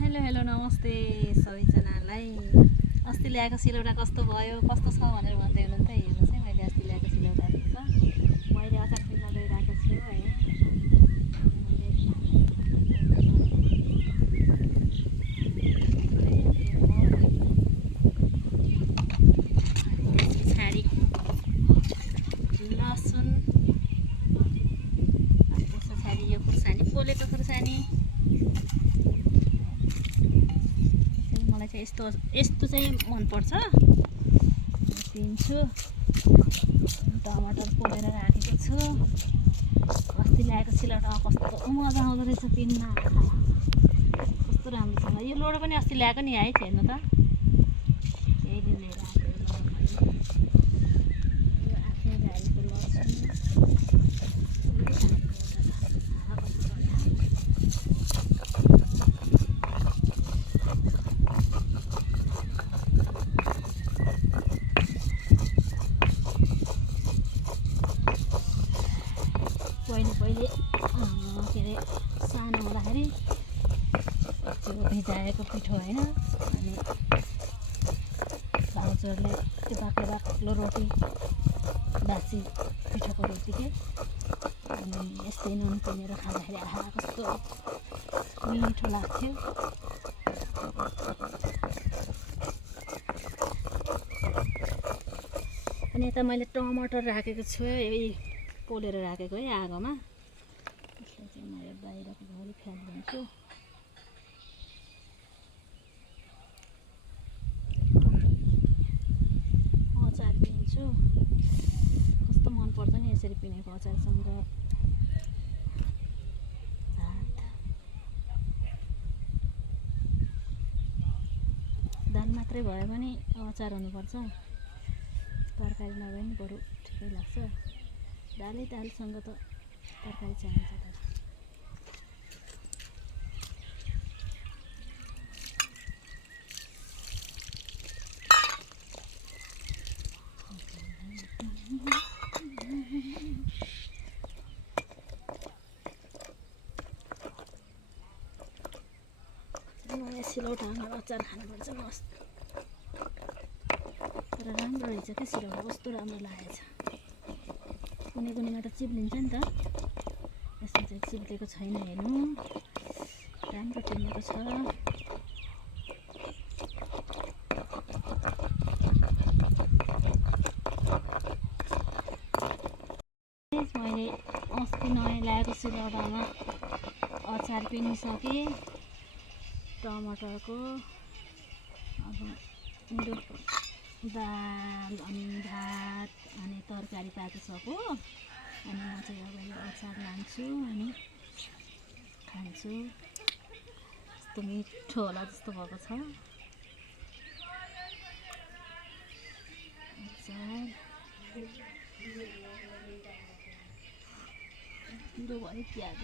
Hello hello नमस्ते सबैजनालाई। अस्ति ल्याएको सिलौटा कस्तो भयो कस्तो छ भनेर भन्दै हुनुहुन्थ्यो। हेर्नुहोस् है, मैले अस्ति ल्याएको सिलौटा रहेछ। मैले अचार पिस्न गइरहेको छु है। त्यस पछाडि लसुन, त्यस पछाडि यो खुर्सानी, पोलेको खुर्सानी। मलाई चाहिँ यस्तो चाहिँ मनपर्छ, दिन्छु। टमाटर पोलेर राखेको छु। अस्ति ल्याएको सिलौटामा कस्तो मजा आउँदो रहेछ पिन्नमा, कस्तो राम्रोसँग। यो लोडो पनि अस्ति ल्याएको नि है, हेर्नु त यही दिन लिएर आएको। यो आफ्नै बारीको लसुन, पहिले के अरे सानो हुँदाखेरि त्यो भिजाएको पिठो होइन, अनि भाउजूहरूले त्यो बाक्लो बाक्लो रोटी, बासी पिठोको रोटी के, अनि यस्तै नुन पिनेर खाँदाखेरि आहा कस्तो मिठो लाग्थ्यो। अनि यता मैले टमाटर राखेको छु, यही पोलेर राखेको है आगोमा। यसलाई चाहिँ म यो बाहिरको घरि फ्यालिदिन्छु। अचार पिन्छु, कस्तो मनपर्छ नि यसरी पिनेको अचारसँग भात। दाल मात्रै भए पनि अचार हुनुपर्छ, तरकारी नभए पनि बरु ठिकै लाग्छ। दालसँग त तरकारी चाहिन्छ त। नयाँ सिलौटामा अचार खानुपर्छ मस्त। तर राम्रो रहेछ क्या सिलौटा, कस्तो राम्रो लागेछ। कुनै कुनैमा त चिप्लिन्छ नि त, यसमा चाहिँ चिप्लेको छैन। हेर्नु, राम्रो पिनेको छ। मैले अस्ति नयाँ ल्याएको सिलौटामा अचार पिनिसकेँ टमाटरको। अब मेरो दाल अनि भात अनि तरकारी पाकिसक्यो, अनि म चाहिँ अब यो अचार लान्छु अनि खान्छु। कस्तो मिठो होला जस्तो भएको छ अचार। पिरो भयो प्याज।